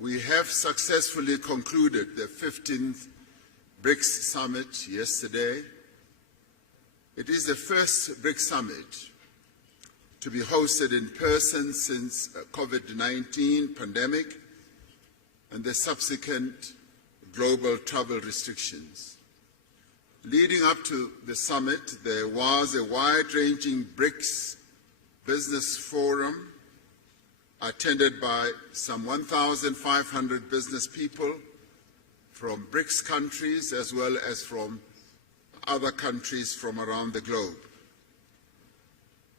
We have successfully concluded the 15th Brics Summit yesterday. It is the first Brics Summit to be hosted in person since COVID-19 pandemic and the subsequent global travel restrictions. Leading up to the summit, there was a wide-ranging Brics Business Forum attended by some 1,500 business people from Brics countries as well as from other countries from around the globe.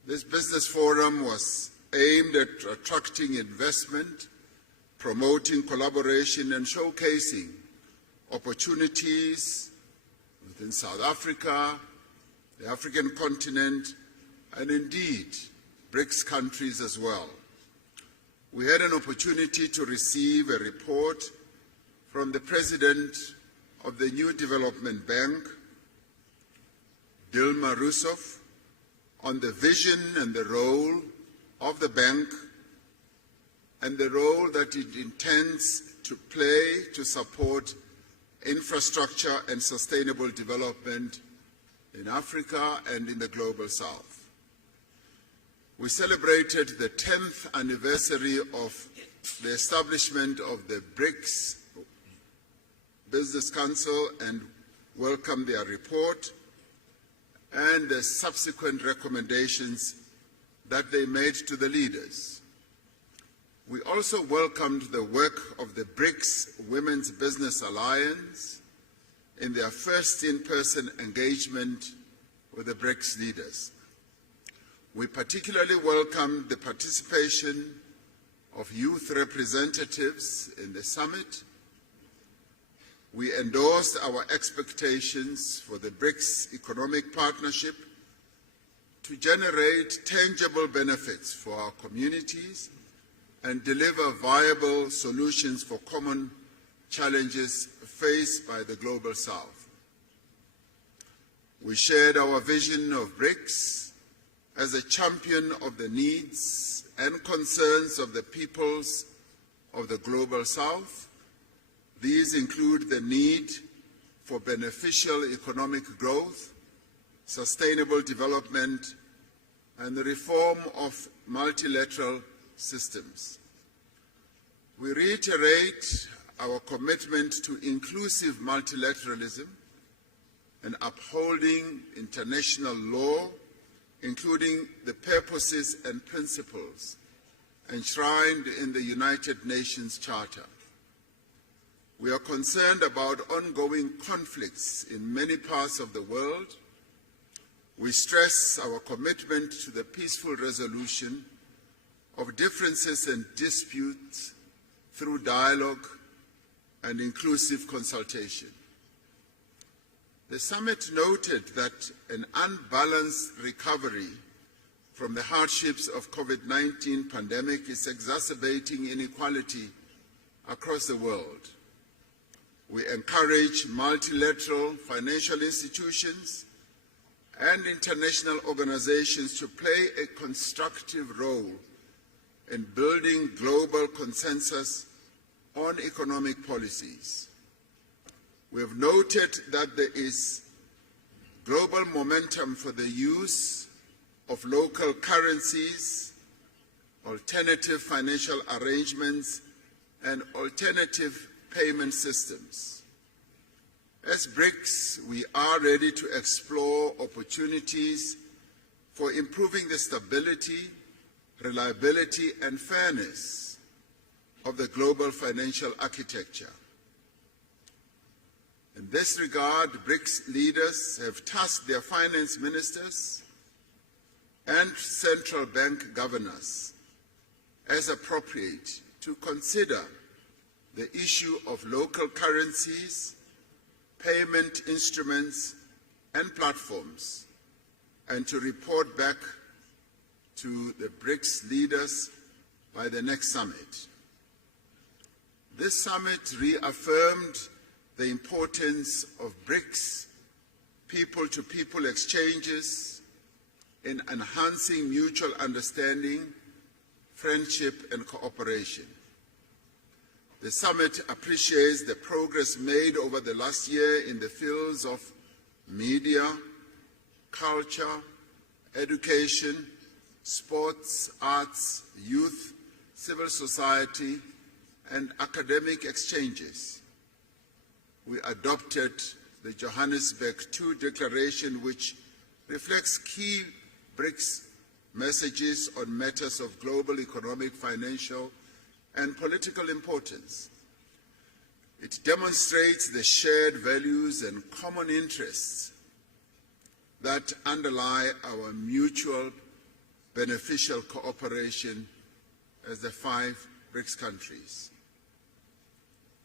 This business forum was aimed at attracting investment, promoting collaboration and showcasing opportunities within South Africa, the African continent, and indeed Brics countries as well. We had an opportunity to receive a report from the President of the New Development Bank, Dilma Rousseff, on the vision and the role of the bank and the role that it intends to play to support infrastructure and sustainable development in Africa and in the Global South. We celebrated the 10th anniversary of the establishment of the Brics Business Council and welcomed their report and the subsequent recommendations that they made to the leaders. We also welcomed the work of the Brics Women's Business Alliance in their first in-person engagement with the Brics leaders. We particularly welcomed the participation of youth representatives in the summit. We endorsed our expectations for the Brics Economic Partnership to generate tangible benefits for our communities and deliver viable solutions for common challenges faced by the Global South. We shared our vision of Brics as a champion of the needs and concerns of the peoples of the Global South. These include the need for beneficial economic growth, sustainable development, and the reform of multilateral systems. We reiterate our commitment to inclusive multilateralism and upholding international law, including the purposes and principles enshrined in the United Nations Charter. We are concerned about ongoing conflicts in many parts of the world. We stress our commitment to the peaceful resolution of differences and disputes through dialogue and inclusive consultation. The summit noted that an unbalanced recovery from the hardships of COVID-19 pandemic is exacerbating inequality across the world. We encourage multilateral financial institutions and international organizations to play a constructive role in building global consensus on economic policies. We have noted that there is global momentum for the use of local currencies, alternative financial arrangements, and alternative payment systems. As Brics, we are ready to explore opportunities for improving the stability, reliability, and fairness of the global financial architecture. In this regard, Brics leaders have tasked their finance ministers and central bank governors, as appropriate, to consider the issue of local currencies, payment instruments, and platforms, and to report back to the Brics leaders by the next summit. This summit reaffirmed the importance of Brics people-to-people exchanges in enhancing mutual understanding, friendship, and cooperation. The summit appreciates the progress made over the last year in the fields of media, culture, education, sports, arts, youth, civil society, and academic exchanges. We adopted the Johannesburg II Declaration, which reflects key Brics messages on matters of global economic, financial, and political importance. It demonstrates the shared values and common interests that underlie our mutual beneficial cooperation as the 5 Brics countries.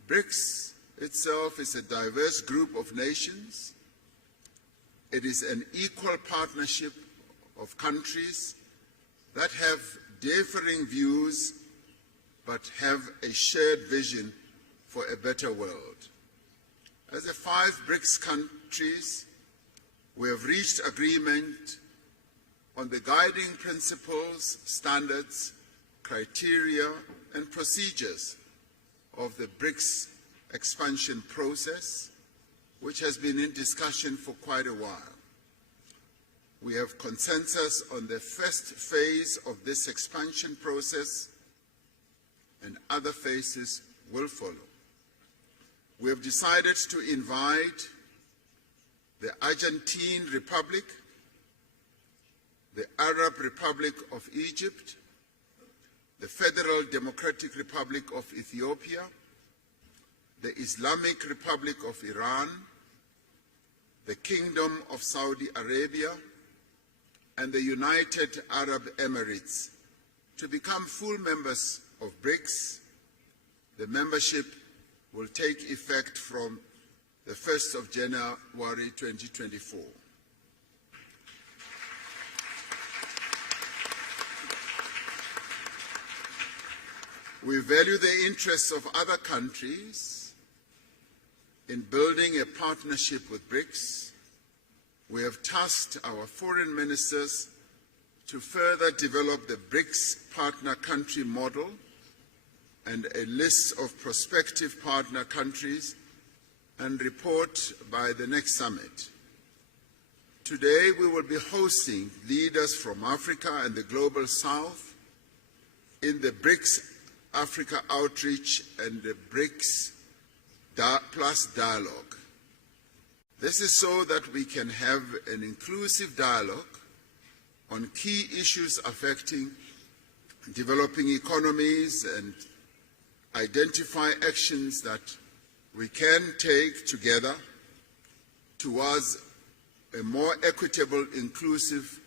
Brics itself is a diverse group of nations. It is an equal partnership of countries that have differing views but have a shared vision for a better world. As the 5 Brics countries, we have reached agreement on the guiding principles, standards, criteria, and procedures of the Brics expansion process, which has been in discussion for quite a while. We have consensus on the first phase of this expansion process, and other phases will follow. We have decided to invite the Argentine Republic, the Arab Republic of Egypt, the Federal Democratic Republic of Ethiopia, the Islamic Republic of Iran, the Kingdom of Saudi Arabia, and the United Arab Emirates to become full members of Brics. The membership will take effect from the 1st of January 2024. We value the interests of other countries in building a partnership with Brics. We have tasked our foreign ministers to further develop the Brics partner country model and a list of prospective partner countries and report by the next summit. Today we will be hosting leaders from Africa and the Global South in the Brics Africa Outreach and the Brics Plus Dialogue. This is so that we can have an inclusive dialogue on key issues affecting developing economies and identify actions that we can take together towards a more equitable, inclusive,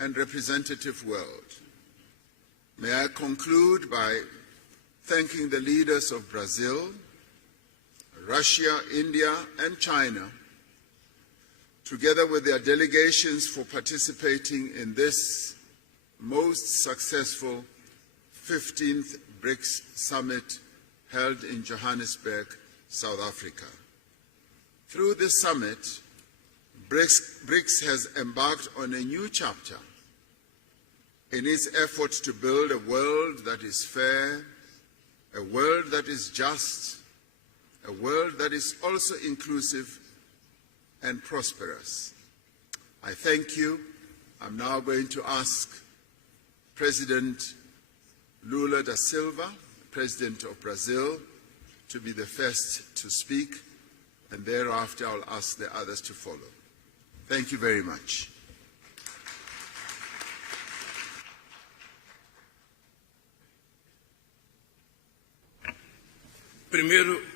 and representative world. May I conclude by thanking the leaders of Brazil, Russia, India, and China, together with their delegations, for participating in this most successful 15th Brics Summit held in Johannesburg, South Africa. Through this summit, Brics has embarked on a new chapter in its efforts to build a world that is fair, a world that is just, a world that is also inclusive and prosperous. I thank you. I'm now going to ask President Lula da Silva, President of Brazil, to be the first to speak, and thereafter I'll ask the others to follow. Thank you very much.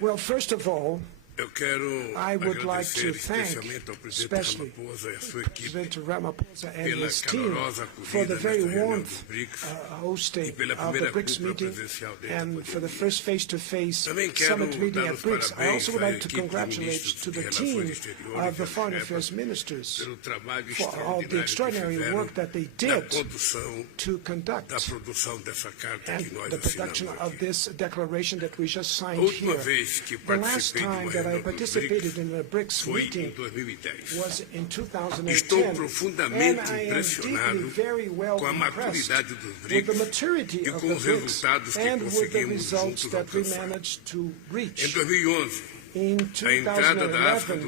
Well, first of all, I would like to thank especially President Ramaphosa and his team for the very warm hosting of the Brics meeting and for the first face-to-face summit meeting at Brics. I also would like to congratulate to the team of the foreign affairs ministers for all the extraordinary work that they did to conduct and the production of this declaration that we just signed here. The last time that that I participated in a Brics meeting was in 2010, and I am deeply, very well impressed with the maturity of the Brics and with the results that we managed to reach. In 2011,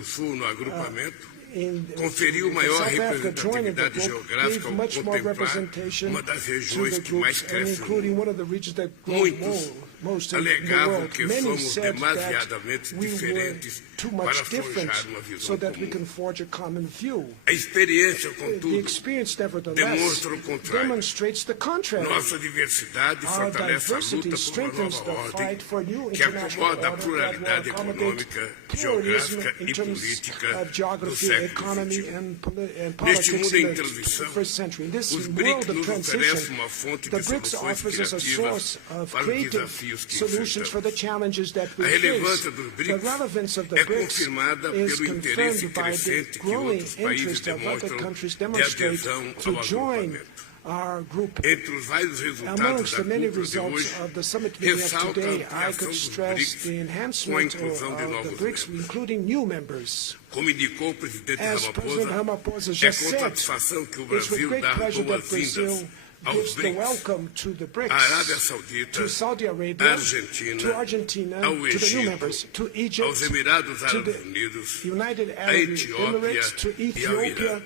conferiu maior representatividade geográfica ao much more representation to regiões que mais crescem including one of the regions that Muitos most in the alegavam world. que Many somos said demasiadamente that we were diferentes too para much different forjar uma visão so that we comum. can forge a common view. A experiência, The contudo, experience, nevertheless, demonstra o contrário. demonstrates the contrary. Nossa diversidade Our fortalece a diversity luta por uma strengthens the nova ordem fight for new que international acomoda a order that pluralidade will accommodate econômica, pluralism geográfica in e terms política of do geography, século economy, XXI. and Neste politics mundo in em the transição, 21st century. In this os world BRICS of nos oferecem transition, uma fonte the de BRICS soluções offers us a source criativas of para os creative desafios que solutions for the enfrentamos. challenges that we A face. relevância dos The BRICS relevance of the é BRICS confirmada is pelo interesse confirmed by the crescente que growing outros países interest of other demonstram countries de demonstrate adesão to ao join agrupamento. our group. Entre os vários resultados Amongst da the many cúpula de results hoje, of the summit meeting of ressalta today, a I ampliação could dos stress BRICS the com a enhancement inclusão de of the novos BRICS, membros. including new members. Como indicou o presidente As President Ramaphosa é just com said, satisfação que o it's with Brasil great dá pleasure that boas-vindas Brazil aos gives the BRICS, welcome to the à Arábia BRICS, Saudita, to Saudi à Arabia, Argentina, to Argentina, ao to the new Egito, members, to Egypt, aos Emirados to Árabes the Unidos, United à Arab Etiópia Emirates, to e ao Irã. Ethiopia,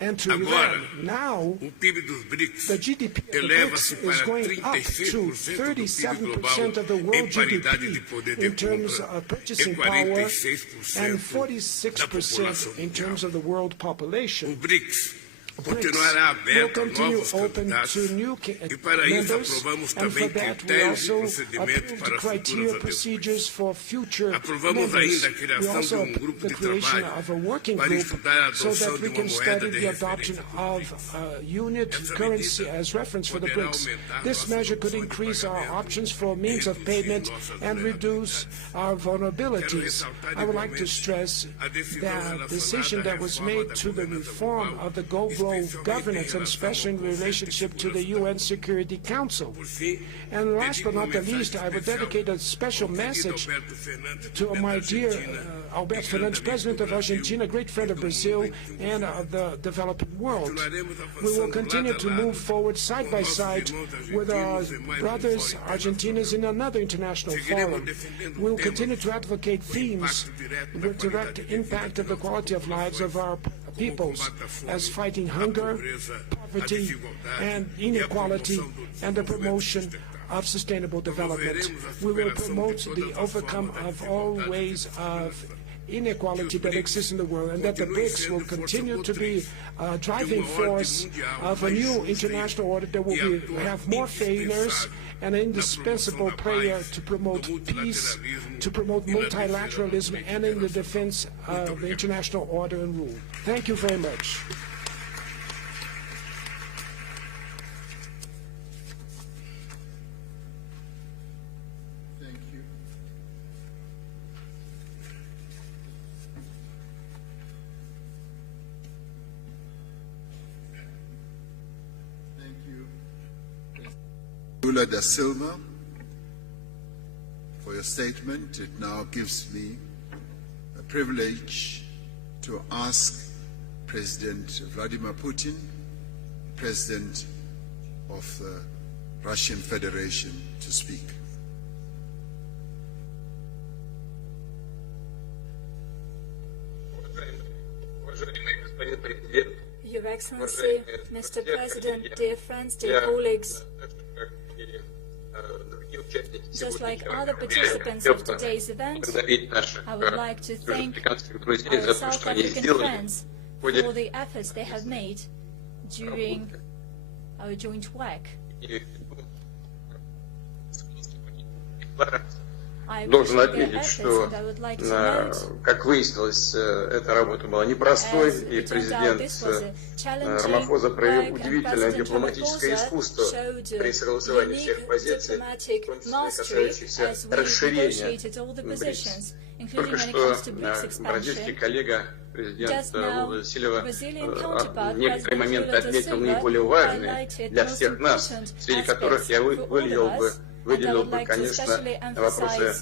and to Agora, Iran. Now, o PIB dos BRICS the GDP of the eleva-se BRICS is para going up 36% to do PIB 37% of the global em world paridade de GDP poder de in terms compra of e purchasing power 46% and da 46% população in terms mundial. of the world O population. BRICS BRICS continuará will aberto a continue novos open candidatos to new e para isso members, aprovamos and for também that we critérios e also procedimentos approved para criteria, futuras procedures adesões. for future Aprovamos members. ainda a We criação de also grupo the de creation trabalho of a working para group estudar a so adoção that de we uma can moeda study de the adoption referência of a unit Essa currency medida as reference for the poderá BRICS. aumentar This nossa measure could opção de increase our pagamento options for e means of reduzir payment nossas and reduce our vulnerabilities. ressaltar I would like to igualmente stress a decisão that decision relacionada à that was reforma made da to the governança reform global, of the global especialmente governance em and especially in relação ao Conselho de relationship to the Segurança da UN Security Council. Por fim, And last but dedico uma not the mensagem least, I would especial dedicate a special ao querido message Alberto Fernandes, to presidente my da dear Argentina, Alberto e grande Fernandes, amigo President do of Brasil Argentina, great friend e of do Brazil mundo em que and vivemos. of the developing world. Continuaremos We will avançando continue lado to a lado move forward side com by nossos side irmãos with our argentinos em mais brothers fórum Argentinos in another international Seguiremos forum. defendendo We will temas continue to advocate com themes impacto direto na with direct qualidade de vida impact de of the nossas quality of lives of our populações, peoples, como o combate à fome, as fighting a hunger, pobreza, a poverty, desigualdade and e a inequality, promoção do and the desenvolvimento promotion sustentável. of sustainable development. Promoveremos a We will superação de promote todas the as overcome formas de of all desigualdade ways e of discriminação. inequality that exists in the world, and that the BRICS will continue to be a driving force of a new international order that will have more fairness and an indispensable player to promote peace, to promote multilateralism, and in the defense of the international order and rule. Thank you very much. Thank you. Thank you, Lula da Silva, for your statement. It now gives me a privilege to ask President Vladimir Putin, President of the Russian Federation, to speak. Your Excellency, Mr. President, dear friends, dear colleagues, just like other participants of today's event, I would like to thank our South African friends for the efforts they have made during our joint work. Должен отметить, что, как выяснилось, эта работа была непростой, и президент Рамафоза проявил удивительное дипломатическое искусство при согласовании всех позиций, в том числе касающихся расширения BRICS. Только что бразильский коллега, президент Лула да Сильва, в некоторые моменты отметил наиболее важные для всех нас, среди которых я выделил бы, конечно, вопросы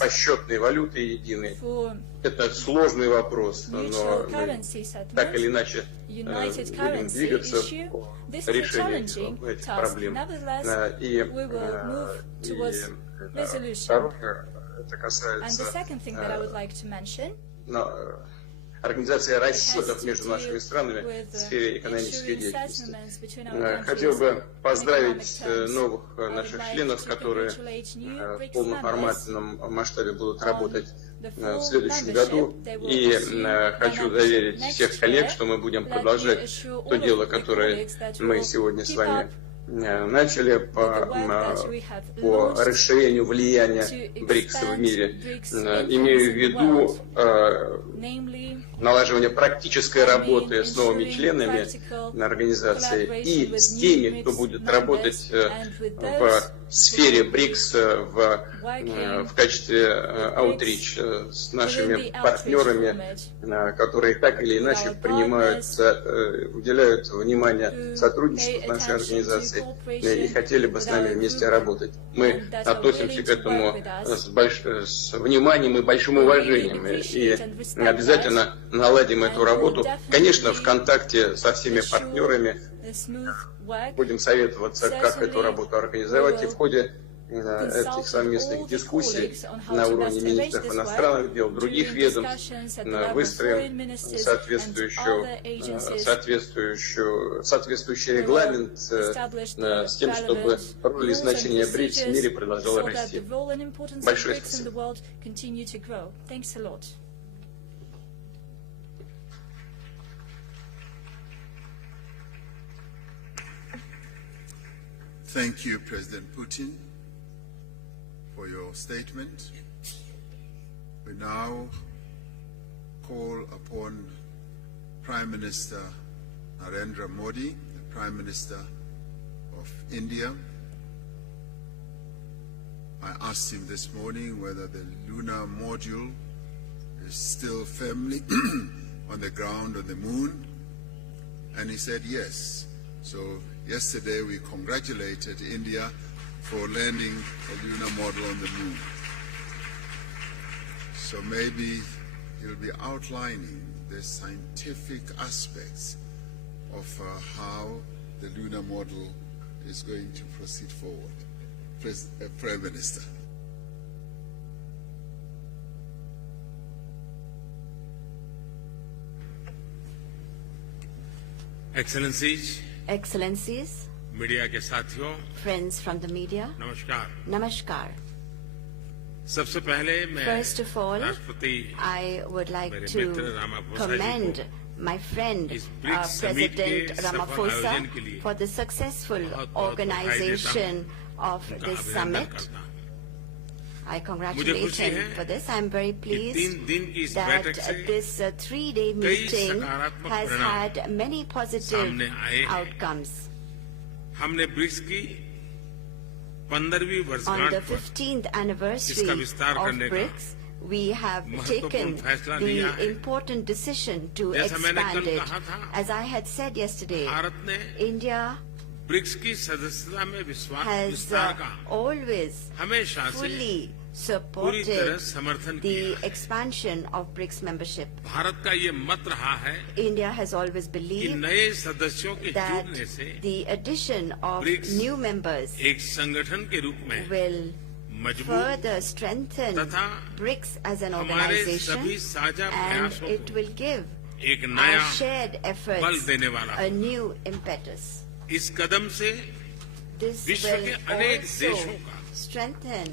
расчетной валюты единой. Это сложный вопрос, но мы так или иначе будем двигаться по решению этих проблем. И второе, это касается организации расчетов между нашими странами в сфере экономической деятельности. Хотел бы поздравить новых наших членов, которые в полноформатном масштабе будут работать в следующем году. И хочу заверить всех коллег, что мы будем продолжать то дело, которое мы сегодня с вами начали по расширению влияния БРИКС в мире. Имею в виду налаживание практической работы с новыми членами организации и с теми, кто будет работать в сфере БРИКС в качестве аутрич с нашими партнерами, которые так или иначе уделяют внимание сотрудничеству с нашей организацией и хотели бы с нами вместе работать. Мы относимся к этому с вниманием и большим уважением и обязательно наладим эту работу. Конечно, в контакте со всеми партнерами будем советоваться, как эту работу организовать, и в ходе этих совместных дискуссий на уровне министров иностранных дел, других ведомств выстроим соответствующий регламент с тем, чтобы роль и значение БРИКС в мире продолжала расти. Большое спасибо. Thank you, President Putin, for your statement. We now call upon Prime Minister Narendra Modi, the Prime Minister of India. I asked him this morning whether the lunar module is still firmly on the ground on the moon, and he said yes. So yesterday we congratulated India for landing a lunar model on the moon. So maybe he'll be outlining the scientific aspects of how the lunar model is going to proceed forward. Prime Minister. Excellencies, media के साथियों, friends from the media, नमस्कार। सबसे पहले मैं First of all, राष्ट्रपति I would like to commend my friend President Ramaphosa for the successful organization of this summit. I congratulate him for this. I am very pleased that this three-day meeting has had many positive outcomes. हमने BRICS की 15वीं On वर्षगांठ the पर 15th anniversary of BRICS, we have taken the important decision to expand it. As I had said yesterday, Bharat ने India BRICS की सदस्यता में विश्वास has विस्तार का always हमेशा से fully पूरी तरह supported समर्थन the किया है। expansion of BRICS membership. Bharat का ये मत रहा है India has always कि believed नए सदस्यों के that जुड़ने से the addition of BRICS new members एक संगठन के रूप में will मजबूत further strengthen तथा BRICS as an हमारे organization, सभी साझा and प्रयासों it को will give एक our नया shared बल efforts देने वाला a हो। new impetus. इस कदम से This विश्व will के अनेक also देशों का strengthen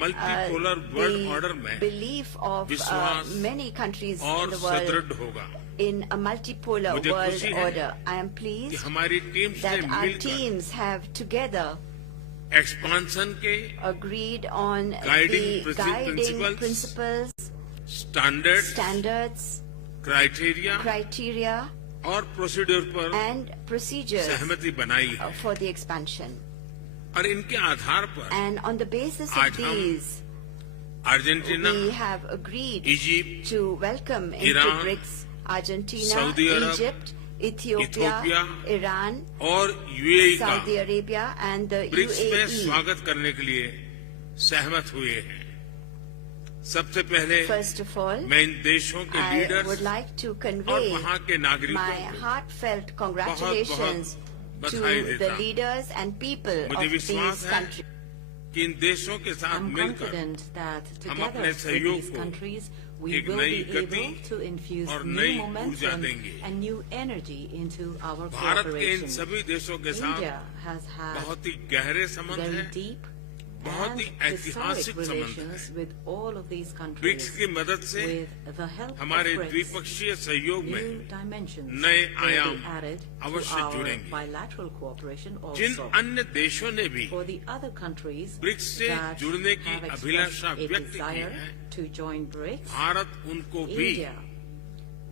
multipolar world order the में belief of विश्वास many countries in और the world सुदृढ़ होगा। in a multipolar मुझे world खुशी है order. I am कि pleased हमारी टीम्स ने that our मिलकर teams have together एक्सपांशन के agreed on Guiding the guiding principles, principles, standards, standards, criteria और प्रोसीड्यूर पर and procedures सहमति बनाई है for the expansion. और इनके आधार पर And on the basis of आज हम these, Argentina, we have agreed Egypt, to welcome into Iran, BRICS Argentina, Saudi Arab, Egypt, Ethiopia, Iran, और यूएई का Saudi Arabia and the BRICS में UAE स्वागत करने के लिए सहमत हुए हैं। सबसे पहले First of all, मैं इन देशों के I leaders would like to और convey वहाँ के नागरिकों my को heartfelt congratulations to बधाई the देता हूँ। leaders and people of मुझे these विश्वास है countries. कि इन देशों के साथ I'm मिलकर confident that हम together अपने with सहयोग these को countries we एक will नई be गति able to infuse और new नई ऊर्जा momentum देंगे। and new energy into our Bharat के इन cooperation. सभी देशों के साथ India has had बहुत ही गहरे संबंध very हैं। deep बहुत and ही historic ऐतिहासिक संबंध relations हैं। with all of these BRICS countries. की मदद से With the help हमारे of BRICS, द्विपक्षीय सहयोग में new dimensions नए will आयाम be added to अवश्य our जुड़ेंगे। bilateral cooperation जिन also. अन्य देशों ने भी For the other countries BRICS से that जुड़ने की have अभिलाषा expressed a व्यक्त की desire है, to join BRICS, भारत उनको भी India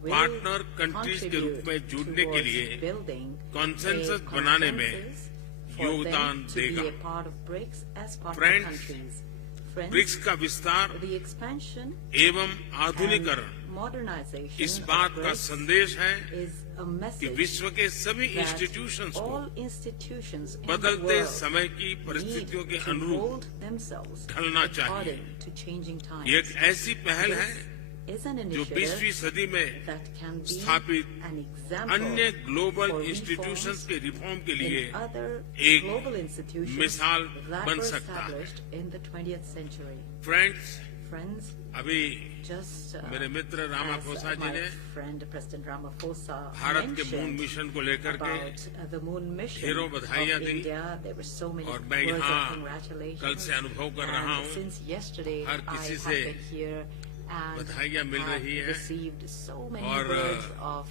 will पार्टनर कंट्रीज के रूप में contribute जुड़ने के towards लिए building consensus a बनाने में consensus for योगदान them to be देगा। a part of BRICS as partner Friends, countries. BRICS Friends, का विस्तार the expansion एवं आधुनिकरण and modernization इस of बात का BRICS संदेश है is a कि message विश्व के सभी that इंस्टीट्यूशंस को all institutions in the बदलते world समय की need परिस्थितियों के to अनुरूप mold themselves ढलना चाहिए। according to changing times. ये एक ऐसी पहल है This is an जो initiative 20वीं सदी में that can be स्थापित an example अन्य ग्लोबल for इंस्टीट्यूशंस reforms के रिफॉर्म के लिए in other एक global institutions मिसाल that बन were सकता है। established in the 20th century. Friends, Friends, अभी just मेरे मित्र रामाफोसा as जी my ने friend President Ramaphosa भारत के मून mentioned मिशन को लेकर के about the moon mission ढेरों of बधाइयाँ दी India, there were so many और words मैं of यहाँ congratulations. कल से अनुभव कर रहा And हूँ, since yesterday हर I किसी have से been here and बधाइयाँ मिल have रही हैं received so many और words of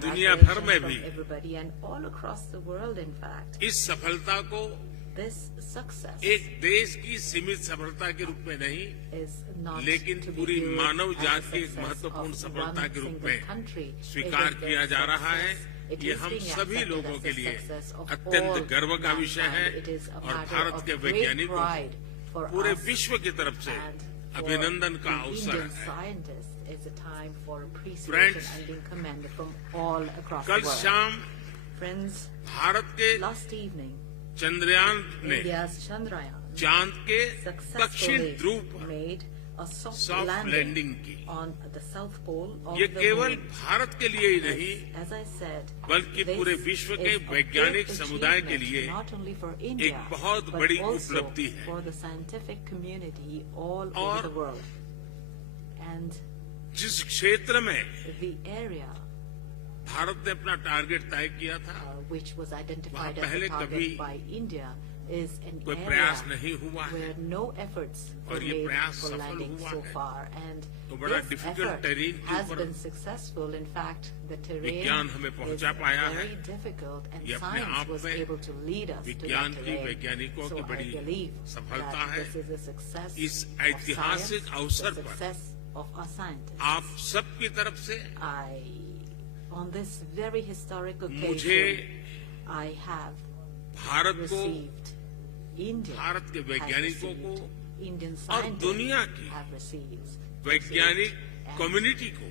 दुनिया congratulations भर में from भी everybody and all across the world. In fact, इस सफलता को this success एक देश की सीमित सफलता के रूप में नहीं, is not लेकिन to be पूरी viewed मानव as जात a की एक success महत्वपूर्ण of सफलता one के रूप single में country. स्वीकार It is किया the जा रहा है। success. It ये is हम being सभी accepted लोगों as के the लिए success of अत्यंत all गर्व का विषय है mankind. It is a और matter भारत of के great वैज्ञानिकों pride for पूरे us विश्व की तरफ से and for अभिनंदन का the अवसर Indian है। scientists. It's a time for appreciation Friends, and being commended from all across the कल world. शाम Friends, भारत के last evening, चंद्रयान ने India's Chandrayaan चांद के दक्षिण successfully ध्रुव पर made a soft soft landing landing की। on the south pole of ये the केवल moon. भारत के लिए ही नहीं, As I said, बल्कि this पूरे विश्व के is a वैज्ञानिक great समुदाय के achievement, लिए not only for India, बहुत but बड़ी also उपलब्धि है। for the scientific community all और over the world. And जिस क्षेत्र में the area भारत ने अपना टारगेट तय किया था, which was identified वहाँ as पहले a target कभी by India is an कोई area प्रयास नहीं हुआ है where no efforts were और ये made प्रयास for सफल landing हुआ so है। far, and तो बड़ा this difficult effort terrain के has ऊपर been successful. In fact, the terrain विज्ञान हमें is पहुंचा पाया है। very difficult, and ये अपने science आप was में able to lead us to विज्ञान that की, terrain. वैज्ञानिकों So की I बड़ी believe सफलता that है। this is a success इस of ऐतिहासिक science, अवसर the पर success of our scientists. आप सबकी तरफ से On this very historic मुझे occasion, I have भारत को, received, India भारत के has वैज्ञानिकों को received, Indian और scientists दुनिया की have received, वैज्ञानिक and, कम्युनिटी को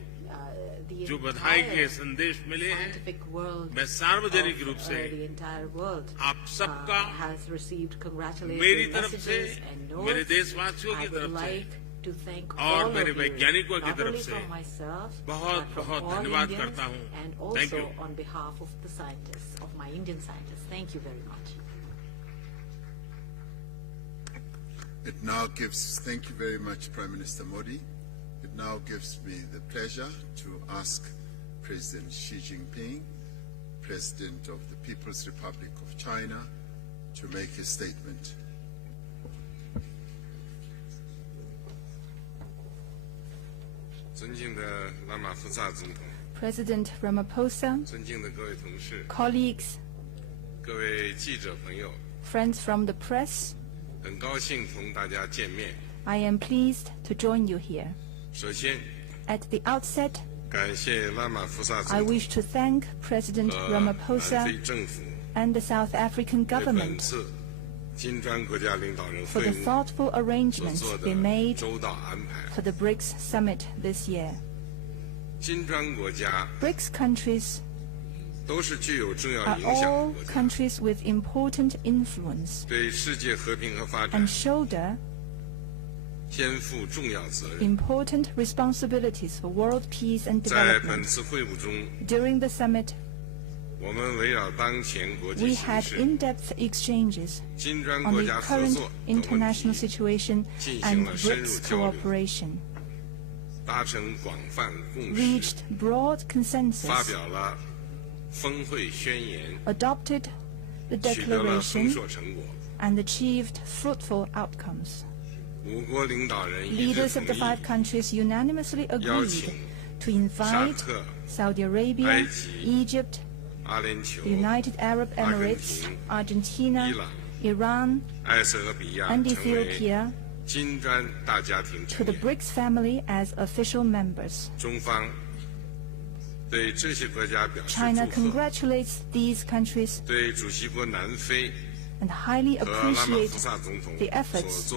the जो बधाई के entire संदेश मिले हैं, scientific world मैं सार्वजनिक of, रूप से the entire world आप सबका has received मेरी congratulatory तरफ से, messages and मेरे notes. देशवासियों की I would तरफ से like to thank और all मेरे of you, वैज्ञानिकों की not तरफ only से from myself, बहुत but from बहुत all धन्यवाद Indians, करता हूँ। and Thank also you. on behalf of the scientists, of my Indian scientists. Thank you very much. It now gives, thank you very much, Prime Minister Modi. It now gives me the pleasure to ask President Xi Jinping, President of the People's Republic of China, to make his statement. President Ramaphosa, colleagues, friends from the press, I am pleased to join you here. At the outset, I wish to thank President Ramaphosa and the South African government for the thoughtful arrangements they made for the BRICS summit this year. BRICS countries are all countries with important influence and shoulder important responsibilities for world peace and development. During the summit, we had in-depth exchanges on the current international situation and BRICS cooperation, reached broad consensus, adopted the declaration, and achieved fruitful outcomes. Leaders of the 5 countries unanimously agreed to invite Saudi Arabia, Egypt, the United Arab Emirates, Argentina, Iran, and Ethiopia to the BRICS family as official members. China congratulates these countries and highly appreciates the efforts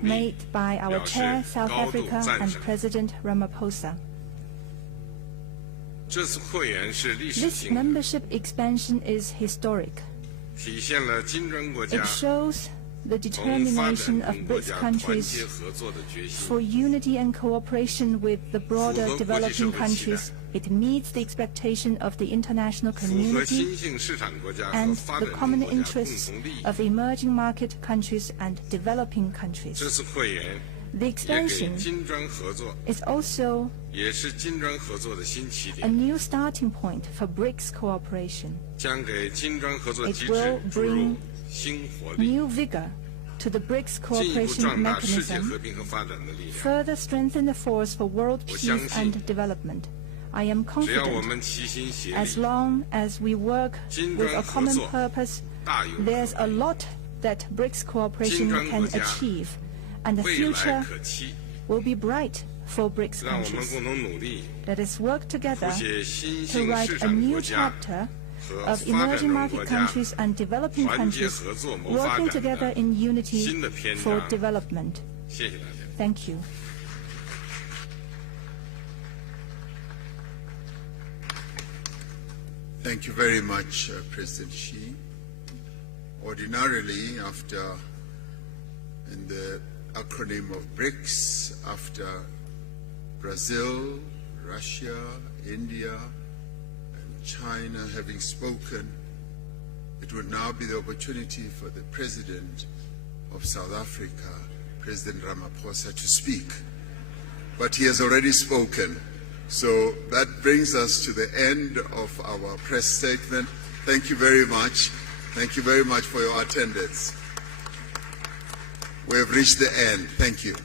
made by our chair, South Africa, and President Ramaphosa. This membership expansion is historic. It shows the determination of BRICS countries for unity and cooperation with the broader developing countries. It meets the expectation of the international community and the common interests of emerging market countries and developing countries. The expansion is also a new starting point for BRICS cooperation. It will bring new vigor to the BRICS cooperation mechanism, further strengthen the force for world peace and development. I am confident as long as we work with a common purpose, there's a lot that BRICS cooperation can achieve, and the future will be bright for BRICS countries. Let us work together to write a new chapter of emerging market countries and developing countries working together in unity for development. Thank you. Thank you very much, President Xi. Ordinarily, in the acronym of BRICS, after Brazil, Russia, India, and China having spoken, it would now be the opportunity for the President of South Africa, President Ramaphosa, to speak. But he has already spoken. So that brings us to the end of our press statement. Thank you very much. Thank you very much for your attendance. We have reached the end. Thank you.